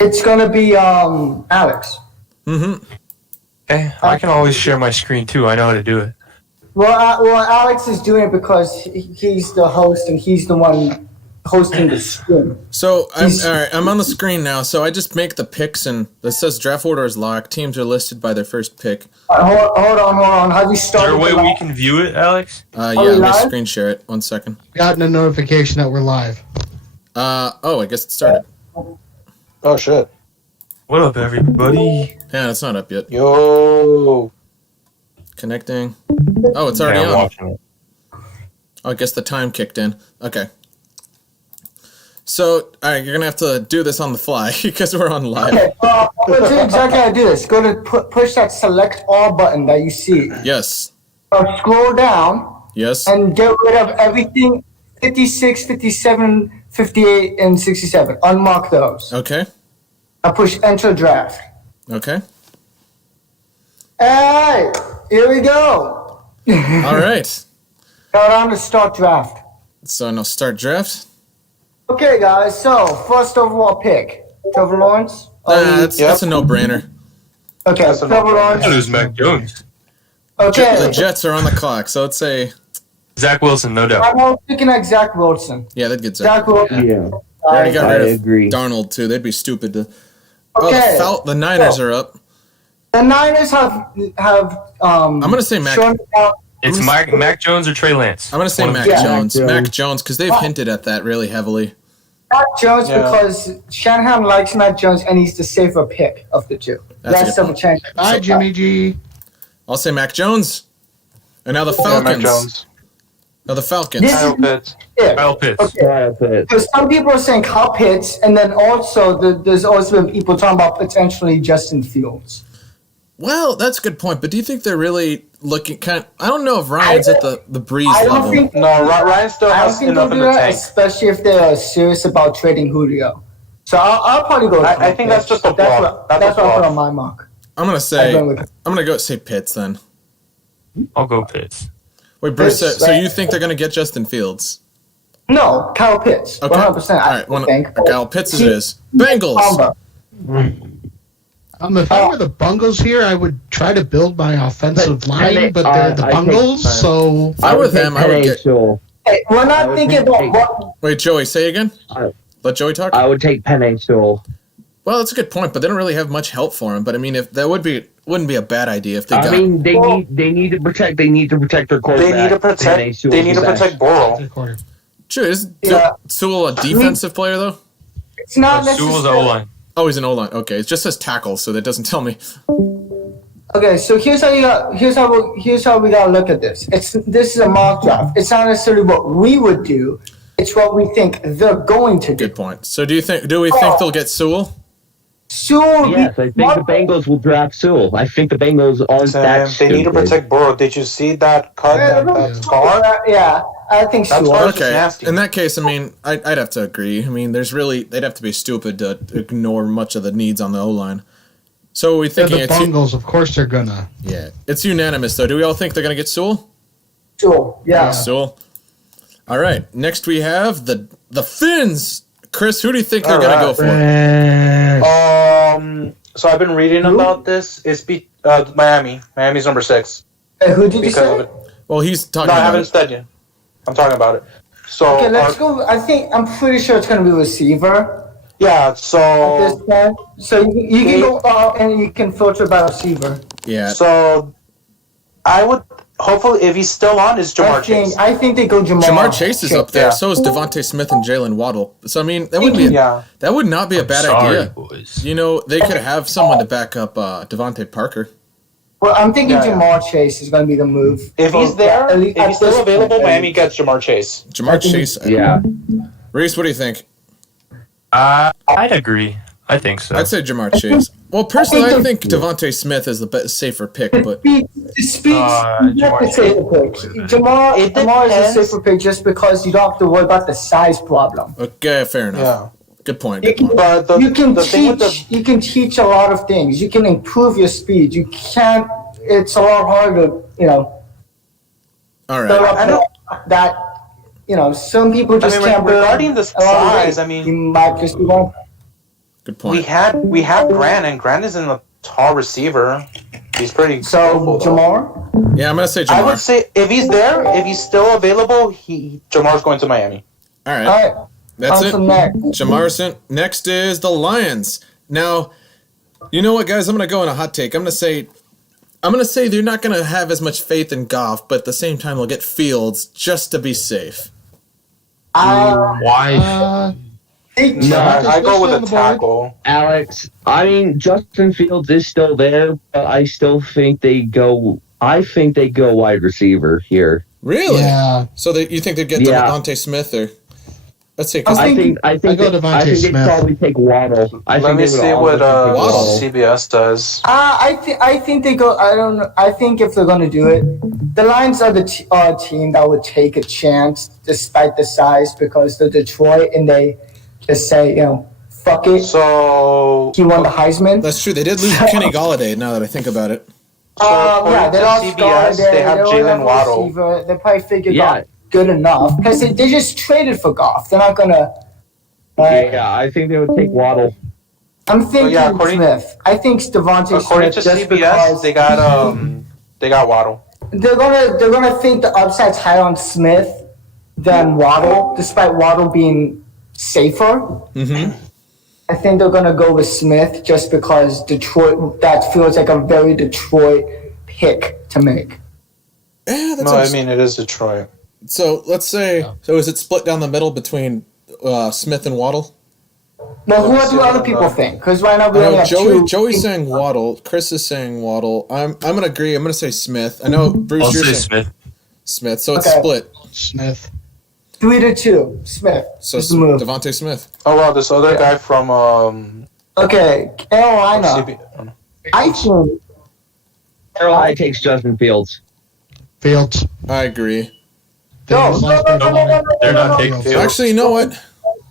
It's gonna be Alex. Mm-hmm. Hey, I can always share my screen too. I know how to do it. Well, Alex is doing it because he's the host and he's the one hosting the stream. So all right. I'm on the screen now. So I just make the picks, and it says draft order is locked. Teams are listed by their first pick. Hold on. Have you started? Is there a way we can view it, Alex? Yeah, let me screen share it. 1 second. Gotten a notification that we're live. I guess it started. Oh shit. What up, everybody? Yeah, it's not up yet. Yo. Connecting. Oh, it's already I'm on. watching it. Oh, I guess the time kicked in. Okay. So, all right, you're going to have to do this on the fly because we're on live. Okay, I'm going to tell you exactly how to do this. Go to push that select all button that you see. Yes. Scroll down. Yes. And get rid of everything 56, 57, 58, and 67. Unmark those. Okay. Now push enter draft. Okay. Hey, here we go. All right. Now on to start draft. So now start draft. Okay, guys. So first overall pick, Trevor Lawrence. That's a no-brainer. Okay, Trevor Lawrence. It was Mac Jones. Okay. The Jets are on the clock, so let's say Zach Wilson, no doubt. I'm picking at Zach Wilson. yeah, that'd get Zach. Zach Wilson. Yeah. They already got rid of agree. Darnold too. They'd be stupid to. Okay. Oh, the Niners are up. The Niners have. I'm gonna say Mac. It's Mac Jones or Trey Lance. I'm gonna say Mac Jones. Mac Jones, because they've hinted at that really heavily. Mac Jones because Shanahan likes Mac Jones and he's the safer pick of the two. That's a good change. Bye, Jimmy G. I'll say Mac Jones. And now the Falcons. Mac Jones. Now the Falcons. This Kyle Pitts. Kyle Pitts. Okay. Because some people are saying Kyle Pitts, and then also there's also been people talking about potentially Justin Fields. Well, that's a good point. But do you think they're really looking? I don't know if Ryan's at the Breeze level. Ryan still has enough in the tank. Especially if they're serious about trading Julio. So I'll probably go. I think that's just a bluff. That's what I put on my mark. I'm gonna go say Pitts then. I'll go Pitts. Wait, Bruce. So you think they're gonna get Justin Fields? No, Kyle Pitts. Okay. 100%. All right. Kyle Pitts it is. Bengals. If I were the Bungles here, I would try to build my offensive line, but they're the Bungles, so... If I were them, I would get... Hey, we're not thinking about what... Wait, Joey, say again? Let Joey talk? I would take Penei Sewell. Well, that's a good point, but they don't really have much help for him. But I mean, if that wouldn't be a bad idea if they got... I mean, they need to protect their quarterback. They need to protect Burrow. True, is Sewell a defensive player, though? It's not necessarily... Sewell's O-line. Oh, he's an O-line. Okay, it just says tackle, so that doesn't tell me. Okay, so here's how we gotta look at this. This is a mock draft. It's not necessarily what we would do. It's what we think they're going to do. Good point. So do we think they'll get Sewell? Sewell. Yes, I think the Bengals will draft Sewell. I think the Bengals aren't that stupid. They need to protect Burrow. Did you see that cut? That scar? Yeah, I think Sewell. Okay. In that case, I mean, I'd have to agree. I mean, they'd have to be stupid to ignore much of the needs on the O-line. So we thinking the Bungles, of course they're gonna. Yeah, it's unanimous though. Do we all think they're gonna get Sewell? Sewell, yeah. Sewell. All right. Next we have the Finns. Chris, who do you think they're gonna go for? So I've been reading about this. It's Miami. Miami's number 6. Who did you say? Well, he's talking. No, about I haven't said yet. I'm talking about it. So okay, let's go. I'm pretty sure it's gonna be receiver. Yeah. So you can go out and you can filter by receiver. Yeah. So I would hopefully, if he's still on, is Jamar Chase. I think they go Jamar. Jamar Chase is up there. Yeah. So is Devontae Smith and Jalen Waddle. So I mean, that would not be a bad idea. Boys. You know, they could have someone to back up Devontae Parker. Well, I'm thinking Jamar Chase is going to be the move. If he's there, if he's still available, Miami gets Jamar Chase. Jamar Chase. Yeah. Reese, what do you think? I'd agree. I think so. I'd say Jamar Chase. Well, personally, I think Devontae Smith is the safer pick, but Jamar is a safer pick just because you don't have to worry about the size problem. Okay, fair enough. Yeah. Good point. You can teach a lot of things. You can improve your speed. You can't. It's a lot harder, All right. I know that some people just can't. Regarding the size, you might just be wrong. Good point. we have Grant, and Grant is in a tall receiver. He's pretty So skillful, though. Jamar. Yeah, I'm gonna say I Jamar. would say if he's there, if he's still available, Jamar's going to Miami. All right, All right. that's it. On to next. Jamar sent. Next is the Lions. Now, you know what, guys? I'm gonna go on a hot take. I'm gonna say they're not gonna have as much faith in Goff, but at the same time, they'll get Fields just to be safe. Why? I go with a tackle. Alex, I mean, Justin Fields is still there, but I still think they go. I think they go wide receiver here. Really? Yeah. So you think they'd get Yeah. Devontae Smith or? Let's see. I think I go Devontae they'd Smith. probably take Waddle. Let me see what Waddle. CBS does. I think they go. I don't know. I think if they're going to do it, the Lions are the team that would take a chance despite the size because they're Detroit and they just say, fuck it. So He won the Heisman. That's true. They did lose Kenny Galladay. Now that I think about it. Yeah, they lost CBS, Galladay, they have don't Jalen a Waddle. receiver. They probably figured Yeah. out good enough because they just traded for Goff. They're not gonna. Yeah, I think they would take Waddle. I'm thinking yeah, according- Smith. I think Devontae according Smith to just CBS, because they got Waddle. they're gonna think the upside's higher on Smith than Waddle, despite Waddle being safer. Mm-hmm. I think they're gonna go with Smith just because Detroit. That feels like a very Detroit pick to make. Yeah, that's No, I interesting. mean it is Detroit. So let's say. So is it split down the middle between Smith and Waddle? Now, what do other people think? Because right now we I only know have Joey. two. Joey's saying Waddle. Chris is saying Waddle. I'm gonna agree. I'm gonna say Smith. I know Bruce. I'll You're say saying Smith. Smith. So it's Okay. split. Smith. 3-2. Smith. So is the move. Devontae Smith. Oh wow, this other Yeah. guy from Okay, Carolina. CB. I think Carolina takes Justin Fields. Fields. I agree. no. They're not taking no. Fields. Actually, you know what?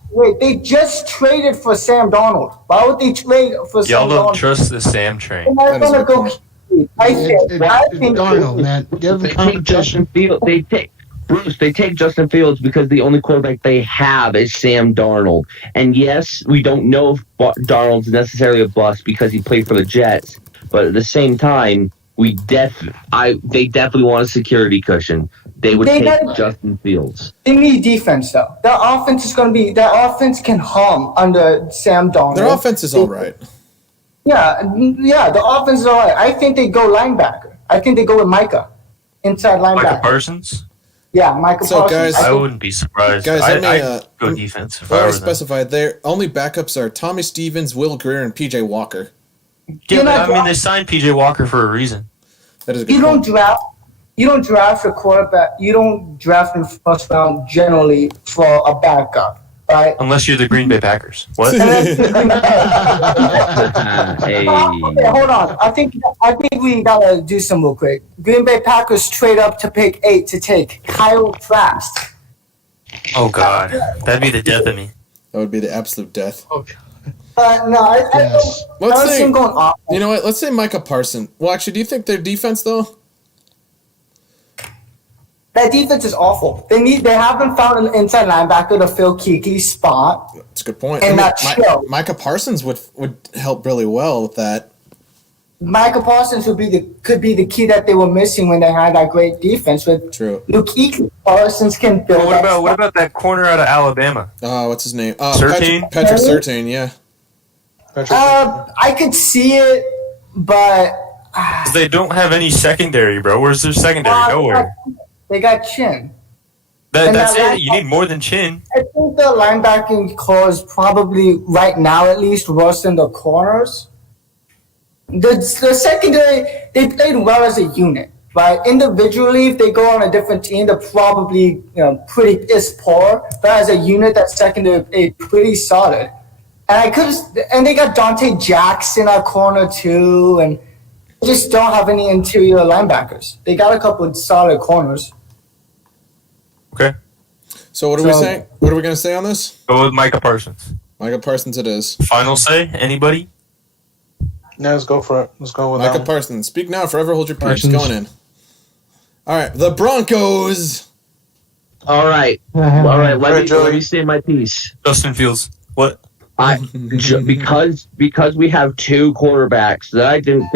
Wait, they just traded for Sam Donald. Why would they trade for Sam Y'all don't Donald? trust the Sam train. They're not That is a gonna good go. point. I It's think Darnold, man. Give They him take Justin competition. Fields. They take Justin Fields because the only quarterback they have is Sam Darnold. And yes, we don't know if Darnold's necessarily a bust because he played for the Jets. But at the same time, they definitely want a security cushion. They would They take got- Justin Fields. they need defense though. Their offense is gonna be. Their offense can hum under Sam Donald. Their offense is all right. Yeah, the offense is alright. I think they go linebacker. I think they go with Micah, inside Micah linebacker. Parsons? Yeah, Micah So, Parsons. guys- I I think- wouldn't be surprised. Guys, let me, I'd go defense if I Well, I were them. specified their only backups are Tommy Stevens, Will Greer, and PJ Walker. Yeah, You're but, not I mean, they signed PJ Walker for a reason. That is a good You don't point. draft. You don't draft a quarterback. You don't draft in the first round generally for a backup, right? Unless you're the Green Bay Packers. What? Hey. Okay, hold on. I think we gotta do some real quick. Green Bay Packers trade up to pick 8 to take Kyle Trask. Oh, God. That'd be the death of me. That would be the absolute death. No, I Yes. don't Let's see say, him going off. you know what? Let's say Micah Parsons. Well, actually, do you think their defense though? That defense is awful. They haven't found an inside linebacker to fill Kuechly's spot. That's a good point. And that show. Micah Parsons would help really well with that. Michael Parsons could be the key that they were missing when they had that great defense with True. Luke Kuechly. Parsons can build. Well, that what spot. about that corner out of Alabama? What's his name? Surtain? Patrick Surtain. Yeah. I could see it, but 'Cause they don't have any secondary, bro. Where's their secondary? Nowhere. They got Chin. That's that it. You need more than Chin. I think the linebacking core is probably right now at least worse than the corners. The secondary, they played well as a unit, right? Individually, if they go on a different team, they're probably pretty poor. But as a unit, that secondary is pretty solid. And they got Dante Jackson at corner too, and they just don't have any interior linebackers. They got a couple of solid corners. Okay. So what are we saying? What are we gonna say on this? Go with Micah Parsons. Micah Parsons. It is. Final say? Anybody? Yeah, let's go for it. Let's go with Micah that. Parsons. Speak now, forever hold your peace. Parsons. Going in. All right, the Broncos. All right. Let Joey. me say my piece. Justin Fields. What? Because we have two quarterbacks that I didn't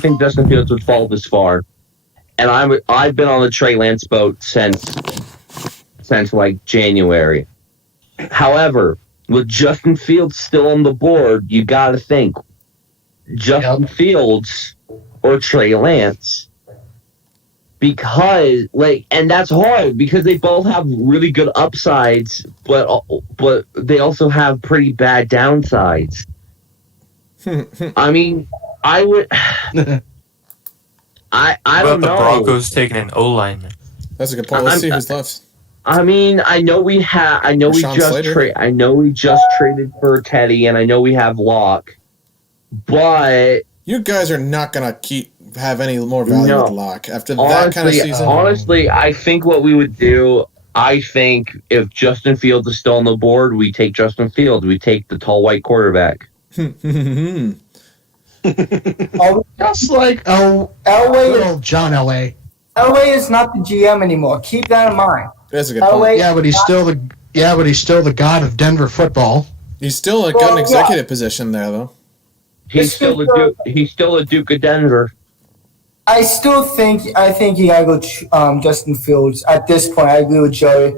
think Justin Fields would fall this far, and I've been on the Trey Lance boat since like January. However, with Justin Fields still on the board, you got to think Justin Fields or Trey Lance. Because and that's hard because they both have really good upsides, but they also have pretty bad downsides. I mean, I would. I don't know. The Broncos taking an O lineman. That's a good point. Let's see who's left. I mean, I know we just traded for Teddy, and I know we have Locke, but you guys are not gonna have any more value with Locke after that kind of season. Honestly, I think what we would do, I think if Justin Fields is still on the board, we take Justin Fields. We take the tall white quarterback. Just like Elway, John Elway. Elway is not the GM anymore. Keep that in mind. That's a good point. Yeah, but he's still the god of Denver football. He's still a good executive position there, though. He's still a Duke of Denver. I think you gotta go Justin Fields at this point. I agree with Joey.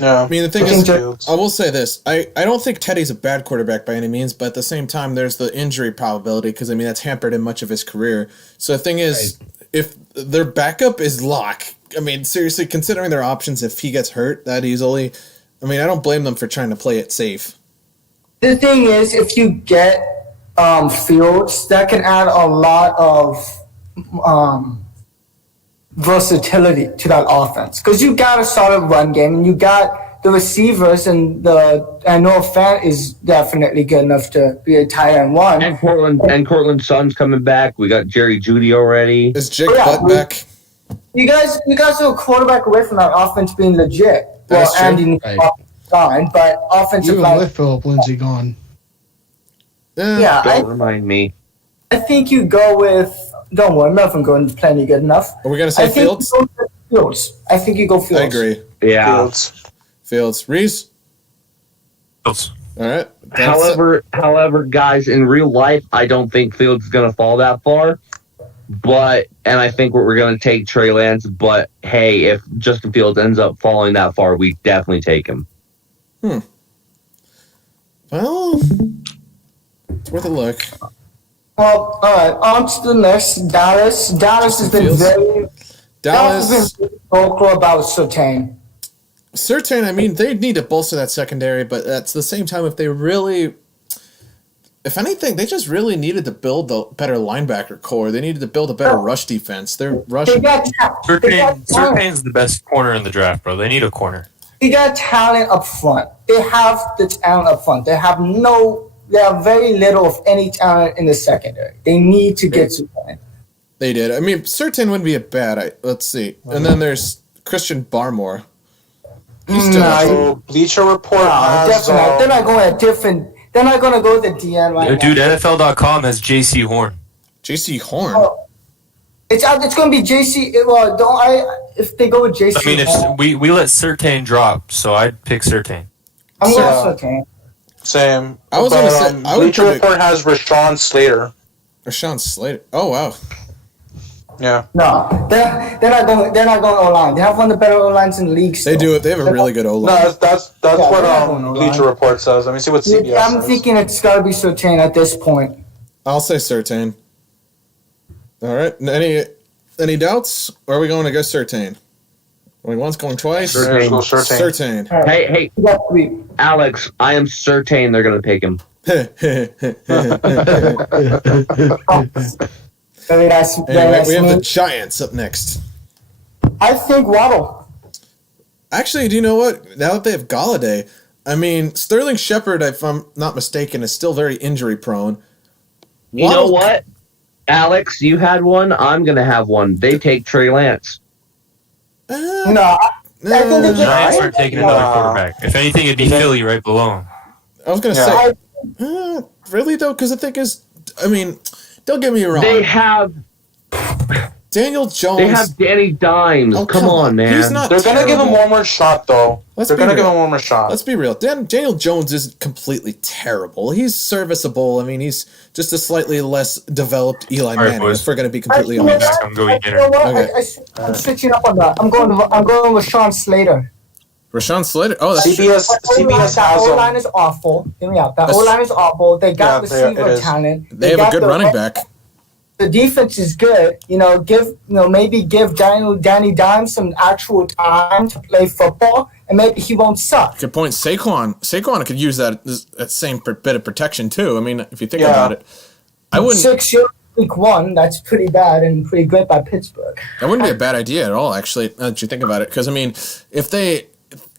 No, I mean the thing is, I will say this: I don't think Teddy's a bad quarterback by any means, but at the same time, there's the injury probability because I mean that's hampered him much of his career. So the thing is, if their backup is Locke, I mean seriously, considering their options, if he gets hurt that easily, I mean I don't blame them for trying to play it safe. The thing is, if you get Fields, that can add a lot of versatility to that offense because you got a solid run game and you got the receivers and Noah Fant is definitely good enough to be a tight end one. And Cortland Sutton's coming back. We got Jerry Jeudy already. Is Jake Butt back? You guys are a quarterback away from that offense being legit. That's true. Andy gone, but offensive line with Philip Lindsay gone. Yeah, don't remind me. I think you go with. Don't worry, Melvin Gordon's plenty good enough. Are we gonna say Fields? I think you go Fields. I agree. Yeah. Fields. Reese? Fields. All right. However, guys, in real life, I don't think Fields is going to fall that far. And I think we're going to take Trey Lance. But, hey, if Justin Fields ends up falling that far, we definitely take him. Well, it's worth a look. Well, all right. On to the next. Dallas. Dallas has been very vocal about Surtain. Surtain, I mean, they need to bolster that secondary, but at the same time, if anything, they just really needed to build a better linebacker core. They needed to build a better rush defense. Their rush. Surtain's the best corner in the draft, bro. They need a corner. They got talent up front. They have the talent up front. They have very little of any talent in the secondary. They need to get to that. They did. I mean, Surtain wouldn't be a bad. Let's see. And then there's Christian Barmore. Bleacher Report has... Definitely. They're not going a different... They're not going to go with the DN right now. Dude, NFL.com has J.C. Horn. J.C. Horn? Oh, it's going to be J.C. Well, if they go with J.C. I mean, if we let Surtain drop, so I'd pick Surtain. I'm going Surtain. Same. I was going to say... Bleacher Report has Rashawn Slater. Rashawn Slater. Oh, wow. Yeah. No, they're not going O-line. They have one of the better O-lines in the league. They do it. They have a really good O-line. No, that's what Bleacher Report says. Let me see what CBS I'm says. thinking it's got to be Surtain at this point. I'll say Surtain. All right. Any doubts? Or are we going to go Surtain? Going once, going twice? Surtain. Hey, Alex, I am certain they're going to pick him. Anyway, we have the Giants up next. I think Waddle. Actually, do you know what? Now that they have Galladay, I mean, Sterling Shepard, if I'm not mistaken, is still very injury prone. You know what? Alex, you had one. I'm going to have one. They take Trey Lance. No, I think the Giants aren't taking another quarterback. If anything, it'd be Philly right below him. I was going to say, really, though? Because the thing is, I mean... Don't get me wrong. They have Daniel Jones. They have Danny Dimes. Oh, come on, man. He's not. They're gonna give him terrible. one more shot, though. They're gonna give him one more shot. Let's be real. Daniel Jones isn't completely terrible. He's serviceable. I mean, he's just a slightly less developed Eli All right, Manning. boys. If we're gonna be You completely know honest. what? I'm going You know what? Okay. I'm switching up on that. I'm going with Sean Slater. Rashawn Slater. Oh, that's true. CBS That has O-line him. is awful. Hear me out. That That's- O-line is awful. They got Yeah, it receiver is. talent. They have a got good the- running back. The defense is good. Maybe give Danny Dimes some actual time to play football, and maybe he won't suck. Good point. Saquon could use that same bit of protection too. I mean, if you think Yeah. about it, I wouldn't. 6 years, week 1. That's pretty bad and pretty good by Pittsburgh. That wouldn't be a bad idea at all, actually. Now that you think about it, because I mean,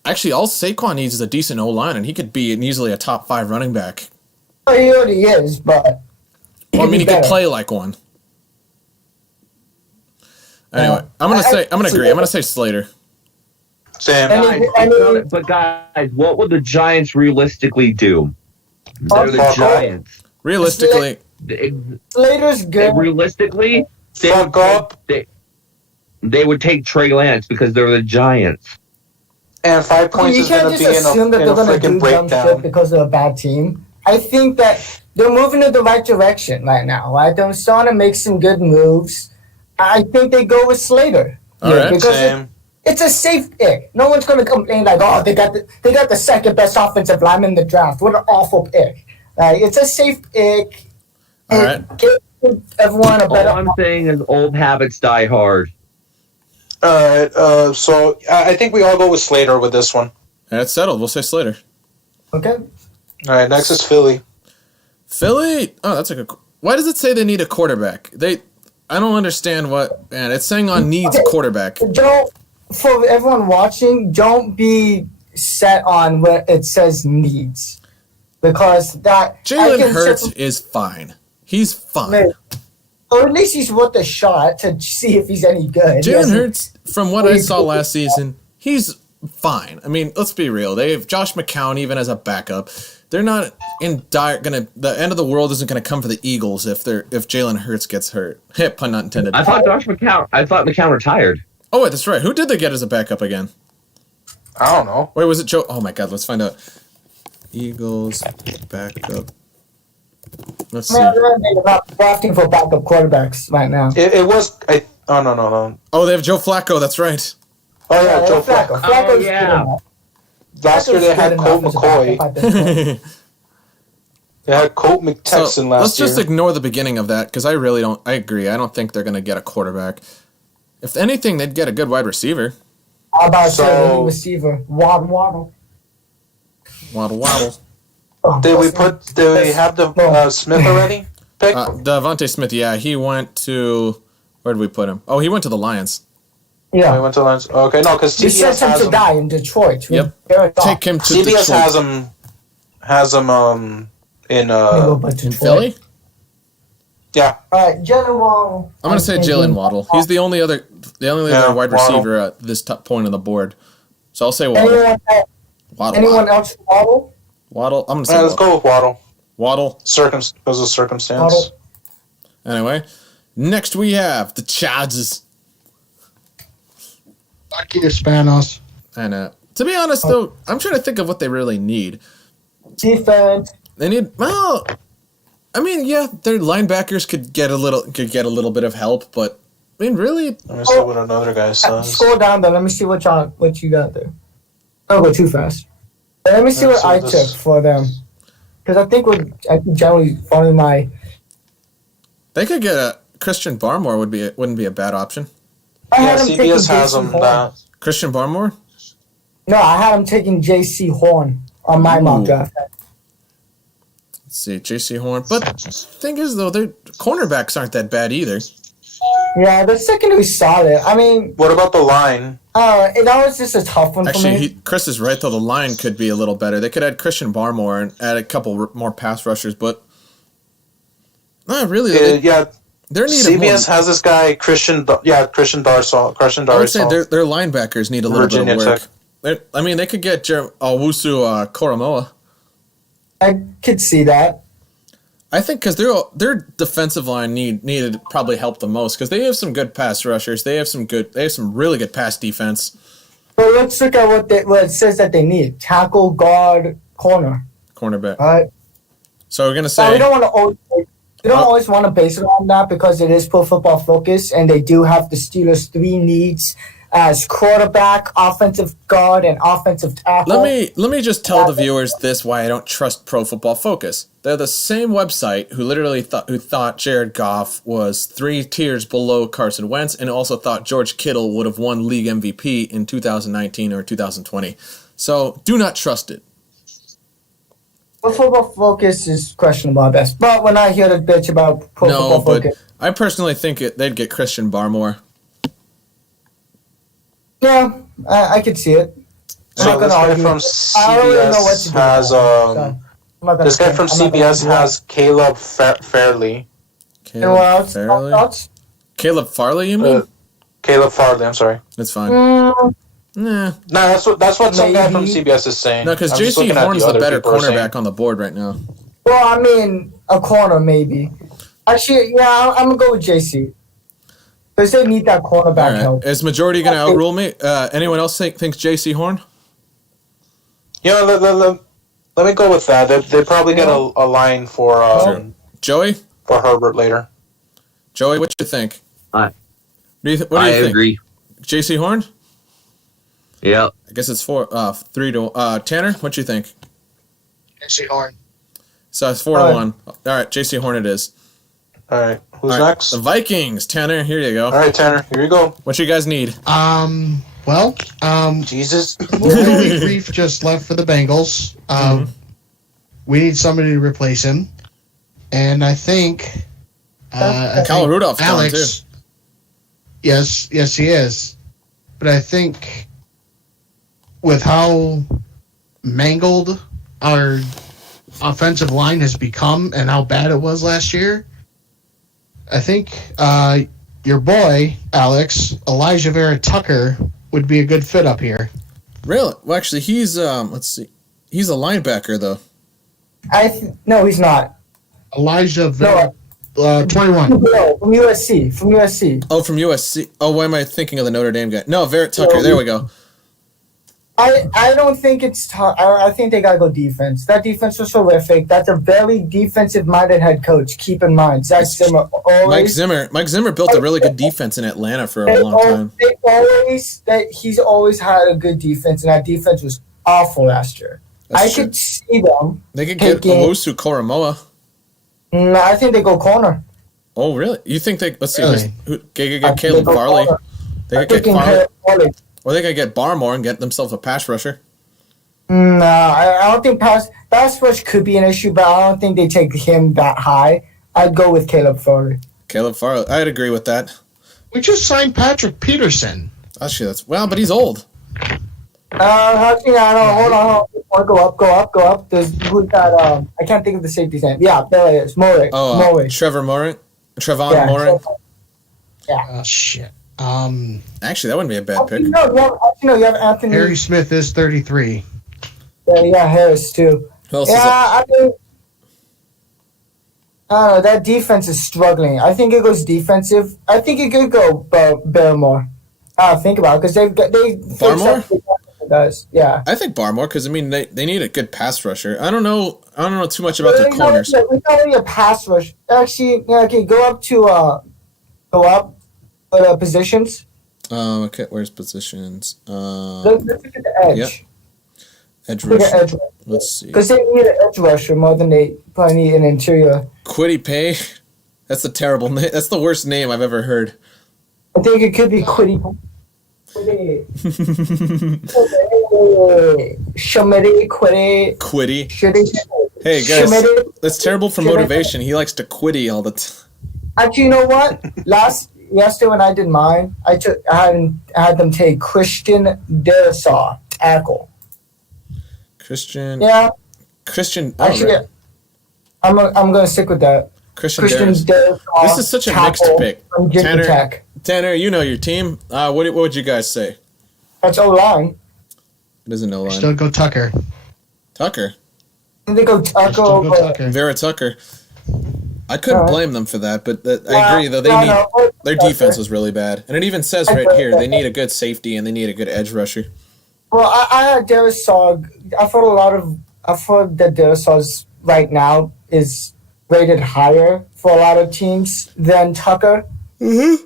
actually, all Saquon needs is a decent O line, and he could be easily a top 5 running back. Well, he already is, but Well, I mean, he could better. play like one. Anyway, I'm gonna agree. I'm gonna say Slater. Sam. But guys, what would the Giants realistically do? They're the Fuck off. Giants. Realistically, Slater's good. Realistically, Fuck up. they would take Trey Lance because they're the Giants. And 5 points You is can't going to just be assume that in they're a going to freaking do dumb shit breakdown. because they're a bad team. I think that they're moving in the right direction right now. Right? They're starting to make some good moves. I think they go with Slater. All right, because Same. it's a safe pick. No one's going to complain like, oh, they got the second best offensive lineman in the draft. What an awful pick. It's a safe pick. All And give everyone a All better. I'm saying is old habits die hard. All right. So I think we all go with Slater with this one. that's settled. We'll say Slater. Okay. All right. Next is Philly. Philly. Oh, that's a good. Why does it say they need a quarterback? I don't understand what. Man, it's saying on needs a quarterback. For everyone watching, don't be set on what it says needs. Because that. I Jalen can Hurts set- is fine. He's fine. Or at least he's worth a shot to see if he's any good. Jalen Hurts, from what I saw last season, he's fine. I mean, let's be real. They have Josh McCown even as a backup. They're not in dire. The end of the world isn't gonna come for the Eagles if Jalen Hurts gets hurt. Pun not intended. I thought McCown retired. Oh wait, that's right. Who did they get as a backup again? I don't know. Wait, was it Joe? Oh my God, let's find out. Eagles backup. Let's see. Man, they're not drafting for backup quarterbacks right now. It was. Oh no. Oh, they have Joe Flacco. That's right. Oh yeah, Joe Flacco. Flacco's yeah. good enough. Last year they had Colt Flacco's good enough as a McCoy. backup at this point. They had Colt So McTexan last let's just year. ignore the beginning of that because I really don't. I agree. I don't think they're gonna get a quarterback. If anything, they'd get a good wide receiver. How about So- receiver? Waddle. Waddle. Oh, Did we that's- have the Smith already pick? Devontae Smith. Yeah, he went to. Where did we put him? Oh, he went to the Lions. We Yeah. went to Lions. Okay, no, because He sent CBS him has to him. die in Detroit. Yep. Jared Goff. Take him to CBS Detroit. has him in Go by In Detroit. Philly. yeah. All right, Jalen Waddle. I'm gonna say Jalen Waddle. He's the only other Yeah, wide Waddle. receiver at this top point on the board. So I'll say Waddle. Anyone else Waddle? Waddle. I'm gonna say Yeah, let's Waddle. go with Waddle. Waddle. Because of circumstance. Waddle. Anyway, next we have the Chargers. Lucky Hispanos. And to be honest, though, I'm trying to think of what they really need. Defense. They need I mean, yeah, their linebackers could get a little bit of help, but I mean, really, Let me see what another guy says. Scroll down there. Let me see what you got there. Don't go too fast. Let me see Let's what see I this. took for them. Because I think generally following my. they could get a Christian Barmore wouldn't be a bad option. I Yeah, had him taking CBS has JC him Horn. that. Christian Barmore. No, I had him taking J.C. Horn on my mock Ooh. draft. Let's see, J.C. Horn. But thing is, though, their cornerbacks aren't that bad either. Yeah, the secondary's solid. I mean, What about the line? that was just a tough one for me. Actually, Chris is right, though. The line could be a little better. They could add Christian Barmore and add a couple more pass rushers, but not really. Yeah, They're needed more. CBS has this guy Christian Darsal. I would say their linebackers need a little Virginia bit of work. Tech. I mean, they could get Owusu Koromoa. I could see that. I think because their defensive line needed probably help the most because they have some good pass rushers. They have some really good pass defense. Well, let's look at what it says that they need: tackle, guard, Cornerback. All right. So we're gonna say We don't always want to base it on that because it is Pro Football Focus, and they do have the Steelers' 3 needs as quarterback, offensive guard, and offensive tackle. Let me just tell the viewers this why I don't trust Pro Football Focus. They're the same website who thought Jared Goff was 3 tiers below Carson Wentz and also thought George Kittle would have won league MVP in 2019 or 2020. So do not trust it. Pro Football Focus is questionable at best, but when I hear the bitch about Pro Football Focus, I personally think they'd get Christian Barmore. yeah, I could see it. So this guy from CBS has this guy from CBS has Caleb Fairley. Caleb Farley, you mean? Caleb Farley. I'm sorry. That's fine. Nah, that's what some guy from CBS is saying. No, because J.C. Horn's the better cornerback on the board right now. Well, I mean, a corner maybe. Actually, yeah, I'm gonna go with J.C. Because they need that cornerback help. Is majority going to outrule me? Anyone else thinks J.C. Horn? Yeah, let me go with that. They probably get a line for Joey? For Herbert later. Joey, what do you think? I agree. J.C. Horn? Yeah. I guess it's 3-1. Tanner, what do you think? J.C. Horn. So it's 4-1. All right, J.C. Horn it is. All right, who's next? The Vikings. Tanner, here you go. All right, Tanner, here you go. What you guys need? Jesus. Willie Reef just left for the Bengals. We need somebody to replace him, and I think Kyle Rudolph's gone too. Yes, he is. But I think with how mangled our offensive line has become and how bad it was last year, I think your boy, Alex, Elijah Vera Tucker, would be a good fit up here. Really? Well, actually, he's, let's see. He's a linebacker, though. No, he's not. Elijah Vera, 21. No, from USC. Oh, from USC. Oh, why am I thinking of the Notre Dame guy? No, Vera Tucker. There we go. I don't think it's I think they gotta go defense. That defense was horrific. That's a very defensive-minded head coach. Keep in mind, Zach Zimmer always. Mike Zimmer built a really good defense in Atlanta for a long time. He's always had a good defense, and that defense was awful last year. I could see them. They could get Owusu Koromoa. I think they go corner. Oh, really? You think they? Let's see. Really? They could get Caleb Farley. They could get Farley. Or they could get Barmore and get themselves a pass rusher. No, I don't think pass rush could be an issue, but I don't think they take him that high. I'd go with Caleb Farley. I'd agree with that. We just signed Patrick Peterson. Actually, but he's old. Hold on. Go up. Who's that? I can't think of the safety's name. Yeah, there it is. Morey. Trevor Morant. Trevon Morant. Yeah. Oh, shit. Actually, that wouldn't be a bad pick. You have Anthony. Harry Smith is 33. Yeah, you got Harris too. Who else I don't know. That defense is struggling. I think it goes defensive. I think it could go Barmore. Think about it because they Barmore? Does yeah. I think Barmore because they need a good pass rusher. I don't know too much about their corners. We don't need a pass rush. Actually, okay, go up to positions. Okay, where's positions? Let's look at the edge. Yep. Edge rusher. Let's see. Because they need an edge rusher more than they probably need an interior. Quiddy Pay. That's a terrible name. That's the worst name I've ever heard. I think it could be Quiddy. Quiddy. Hey guys, that's terrible for motivation. He likes to quiddy all the time. Actually, you know what? Yesterday when I did mine, I had them take Christian Derisaw, tackle. Christian. Yeah. Christian. Actually, right. I'm gonna stick with that. Christian Derisaw. This is such a mixed pick. Tanner, you know your team. What would you guys say? That's O-line. It isn't O-line. Still go Tucker. Tucker. I think they go Tucker over Vera Tucker. I couldn't blame them for that, but I agree though. Their defense was really bad, and it even says right here they need a good safety and they need a good edge rusher. Well, I Darisaw. I've heard that Darisaw's right now is rated higher for a lot of teams than Tucker. Mm-hmm.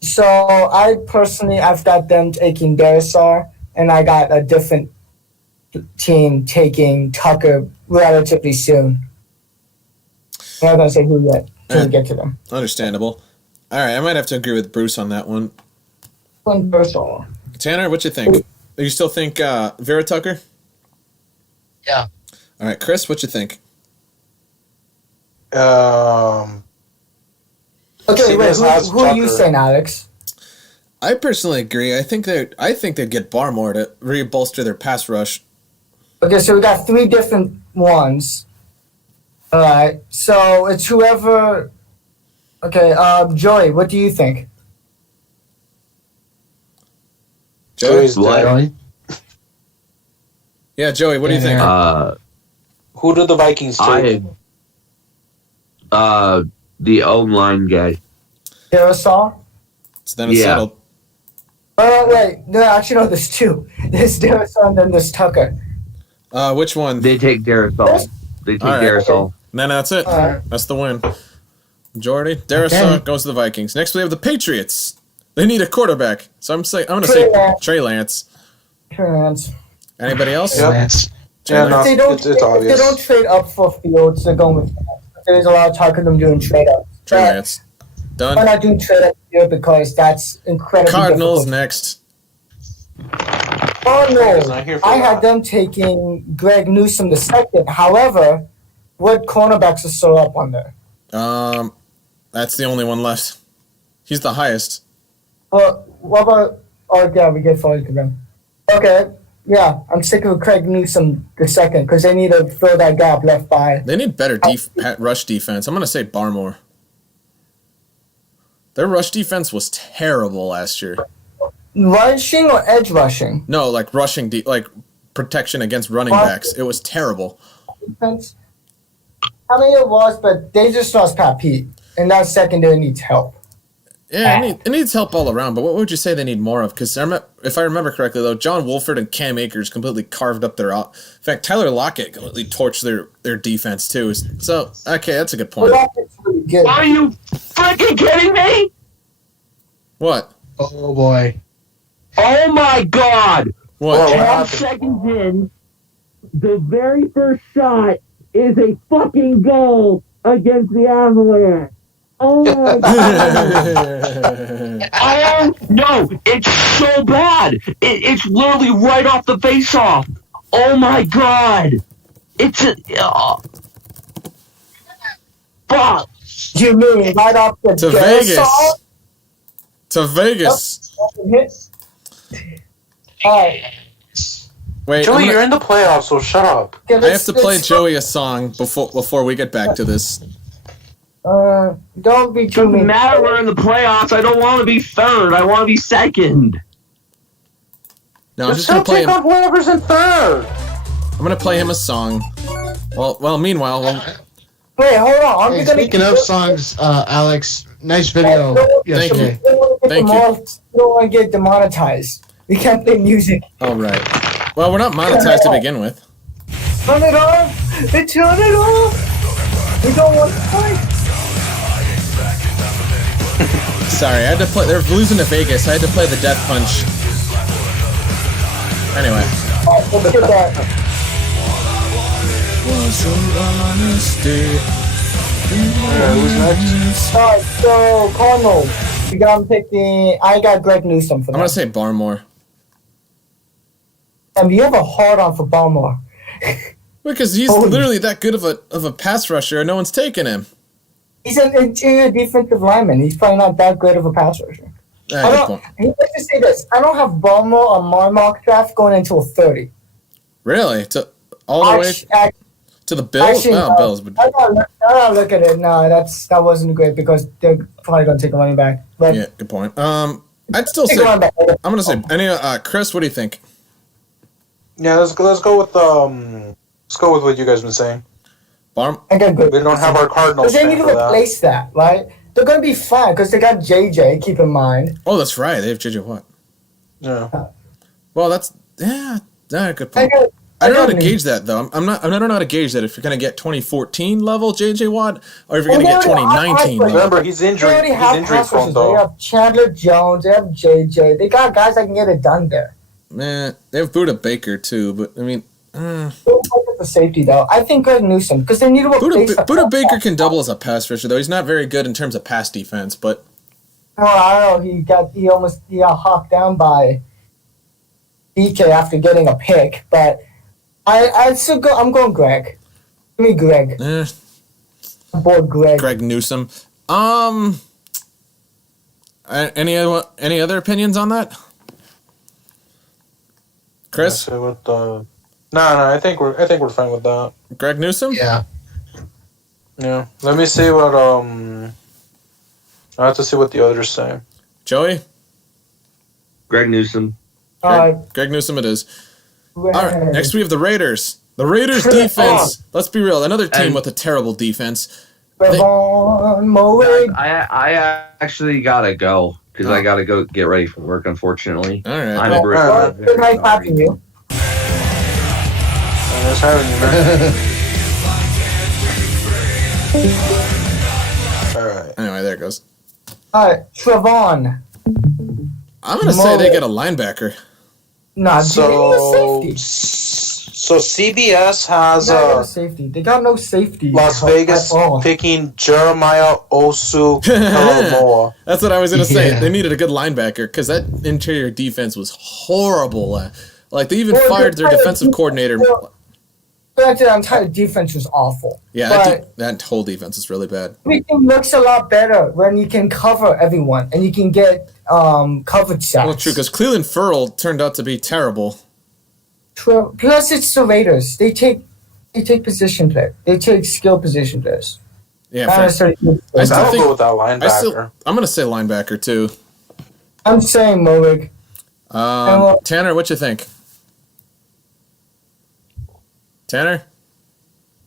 So I've got them taking Darisaw, and I got a different team taking Tucker relatively soon. I'm not gonna say who yet till we get to them. Understandable. All right, I might have to agree with Bruce on that one. Darisaw. Tanner, what you think? Do you still think Vera Tucker? Yeah. All right, Chris, what you think? Okay, wait. Who are you saying, Alex? I personally agree. I think they'd get Barmore to re-bolster their pass rush. Okay, so we got 3 different ones. All right, so it's whoever. Okay, Joey, what do you think? Joey's dead. Yeah, Joey, what do you think? Who did the Vikings take? The O-line guy. Darisaw? So then it's settled. Oh, wait. No, actually, no, there's 2. There's Darisaw and then there's Tucker. Which one? They take Darisaw. Darisaw. Then that's it. That's the win. Majority. Darisaw goes to the Vikings. Next, we have the Patriots. They need a quarterback. So I'm going to say Trey Lance. Anybody else? Yep. Lance. Yeah, no, it's if obvious. they don't trade up for Fields, they're going with Lance. There's a lot of talk of them doing trade ups. Trey Lance. Done. Why not do trade up here because that's incredibly Cardinals difficult. next. Cardinals. Not here for I that. had them taking Greg Newsome the second. However, what cornerbacks are still up on there? That's the only one left. He's the highest. Well, what about? Oh, yeah, we get followed to them. Okay, yeah, I'm sticking with Craig Newsome the second because they need to fill that gap left by. They need better rush defense. I'm going to say Barmore. Their rush defense was terrible last year. Rushing or edge rushing? No, like rushing, like protection against running backs. It was terrible. Defense. I mean, it was, but they just lost Pat Pete, and that secondary needs help. Yeah, it needs help all around, but what would you say they need more of? Because if I remember correctly, though, John Wolford and Cam Akers completely carved up their... In fact, Tyler Lockett completely torched their defense, too. So, okay, that's a good point. Well, that's really good. Are you freaking kidding me? What? Oh boy. Oh my God! What? 12 seconds in, the very first shot is a fucking goal against the Avalanche. Oh my God! Oh no! It's so bad. It's literally right off the face-off. Oh my God! It's a fuck. You mean right off the To Vegas. To Vegas. Alright. Wait, Joey, you're in the playoffs, so shut up. Okay, I have to play Joey a song before we get back to this. Don't be too Doesn't mean. matter. We're in the playoffs. I don't want to be third. I want to be second. No, I'm just gonna play take him. on whoever's in third. I'm gonna play him a song. Well. Meanwhile, Wait, hold on. Hey, speaking of songs, Alex, nice video yesterday. Thank you. We don't want to get demonetized. We can't play music. all right. Well, we're not monetized to begin with. Turn it off. Turn it off. We don't want to fight. Sorry, I had to play. They're losing to Vegas. I had to play the Death Punch. Anyway. Alright, let's get that. Who's next? Alright, so Cardinals. We got him picking. I got Greg Newsome for I'm that. gonna say Barmore. And you have a hard on for Baltimore. Because he's literally that good of a pass rusher, and no one's taking him. He's an interior defensive lineman. He's probably not that good of a pass rusher. Good point. Let's just say this. I don't have Baltimore on my mock draft going into a 30. Really? All the way to the Bills? Actually, No, Bills. But I gotta look at it. No, that wasn't great because they're probably gonna take a running back. But yeah, good point. I'd still take say. a running back. I'm gonna say. Chris, what do you think? Yeah, let's go with what you guys been saying. I got good. We don't have our Cardinals. Because they need fan to for that. replace that, right? They're going to be fine because they got JJ, keep in mind. Oh, that's right. They have JJ Watt. Yeah. Well, that's good point. I don't know how to gauge that though. I don't know how to gauge that if you're gonna get 2014 level JJ Watt or if you're gonna get 2019 level. Remember, he's injured. They already He's have injury pass prone rushers. They though. have Chandler Jones. They have JJ. They got guys that can get it done there. Man, they have Buda Baker too, but I mean, Don't look at the safety though. I think Greg Newsom because they need to replace. Buda Baker can double as a pass rusher though. He's not very good in terms of pass defense, but I don't know. He almost got hawked down by DK after getting a pick, but I'd still go. I'm going Greg. Give me Greg. I'm bored Greg. Greg Newsom. Any other opinions on that? Chris? No, I think we're fine with that. Greg Newsom? Yeah. Yeah. Let me see what I have to see what the others say. Joey? Greg Newsom. Greg Newsom it is. All right, next we have the Raiders. The Raiders defense. Let's be real. Another team with a terrible defense. I actually gotta go because I gotta go get ready for work. Unfortunately, all right. I'm Good night, having you. Nice having you, man. All right. Anyway, there it goes. All right, Trevon. I'm gonna say they get a linebacker. Nah, So safety. CBS has safety. They got no safety. Las Vegas picking Jeremiah Osu-Karamoa. That's what I was gonna say. Yeah. They needed a good linebacker because that interior defense was horrible. Like they even fired their defensive coordinator. Back to the entire defense was awful. Yeah, but that whole defense is really bad. everything looks a lot better when you can cover everyone and you can get coverage sacks. Well, true, because Cleveland Ferrell turned out to be terrible. Plus, it's the Raiders. They take position play. They take skill position players. Yeah, Not necessarily good players. I'll go with that linebacker. I'm gonna say linebacker too. I'm saying Moig. Tanner, what you think? Tanner?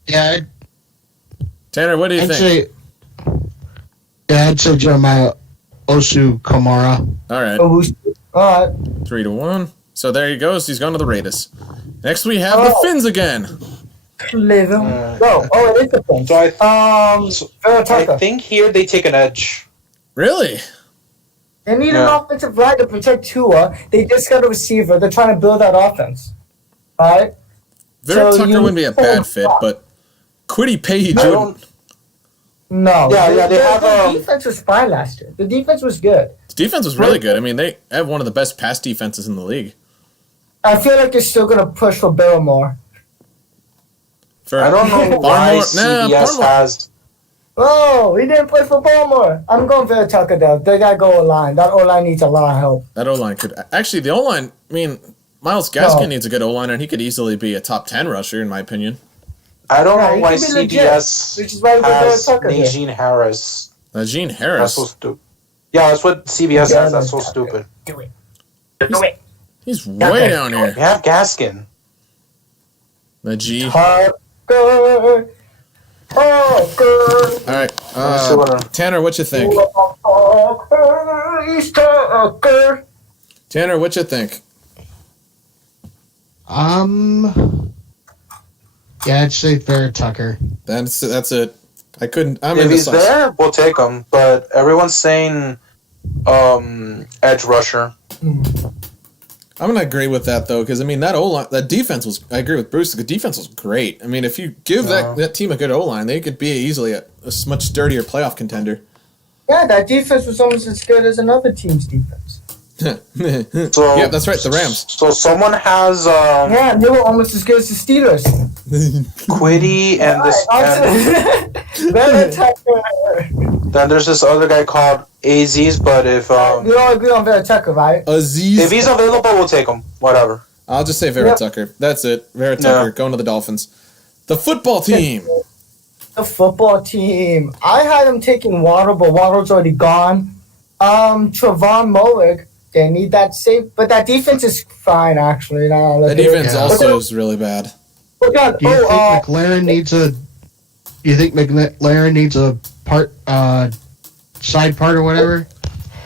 Yeah, Tanner, what do you think? I'd say Jeremiah Osu-Kamara. All right, All right. 3-1. So there he goes. He's gone to the Raiders. Next we have the Finns again. Cleveland. Oh, it is the Finns. So I think here they take an edge. Really? They need an offensive line to protect Tua. They just got a receiver. They're trying to build that offense. All right? Vera Tucker wouldn't be a bad fit, but Quiddy Page wouldn't. No. Yeah, they have the defense was fine last year. The defense was good. The defense was really good. I mean, they have one of the best pass defenses in the league. I feel like they're still going to push for Barrymore. I don't know why CBS has... Oh, he didn't push for Barrymore. I'm going Vera Tucker, though. They got to go O-line. That O-line needs a lot of help. That O-line could... Actually, the O-line... I mean, Myles Gaskin needs a good O-liner, and he could easily be a top 10 rusher, in my opinion. I don't know why CBS which is why we has Tucker here. Najee Harris. Najee Harris? That's so stupid. Yeah, that's what CBS has. That's so stupid. Do it. Do it. He's way down here. You have Gaskin. Najee. Tucker. All right. Tanner, what you think? Tanner, what you think? Yeah, I'd say Vera Tucker. That's it. I couldn't. I'm If he's indecisive. there, we'll take him. But everyone's saying edge rusher. I'm gonna agree with that though, because I mean that O-line, that defense was. I agree with Bruce. The defense was great. I mean, if you give that team a good O-line, they could be easily a much sturdier playoff contender. Yeah, that defense was almost as good as another team's defense. So, yeah, that's right. The Rams. So someone has Yeah, they were almost as good as the Steelers. Quiddy and this. Vera Tucker. Then there's this other guy called Aziz, but if We all agree on Vera Tucker, right? Aziz. if he's available, we'll take him. Whatever. I'll just say Vera Tucker. That's it. Vera Tucker going to the Dolphins. The football team. The football team. I had him taking Waddle, but Waddle's already gone. Trevon Moig. They need that safe, but that defense is fine actually. The defense also is really bad. Oh God! Do you think McLaren needs a You think McLaren needs a side part or whatever?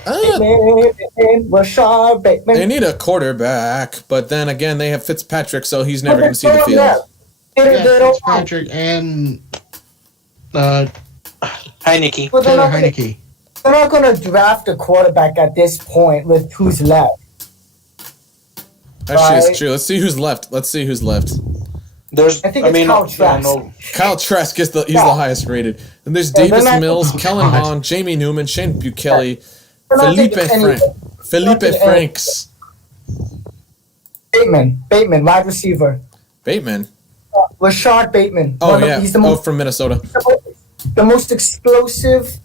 Rashad Bateman. They need a quarterback, but then again, they have Fitzpatrick, so he's never going to see the field. Fitzpatrick and Heineke. Well, Taylor Heineke. They're not going to draft a quarterback at this point with who's left. Actually, it's true. Let's see who's left. Kyle Trask. Kyle Trask is he's the highest rated. Then there's Davis Mills, Kellen Mond, Jamie Newman, Shane Bukele, Felipe Franks. Bateman, wide receiver. Bateman? Rashad Bateman. Oh, yeah. He's from Minnesota. The most explosive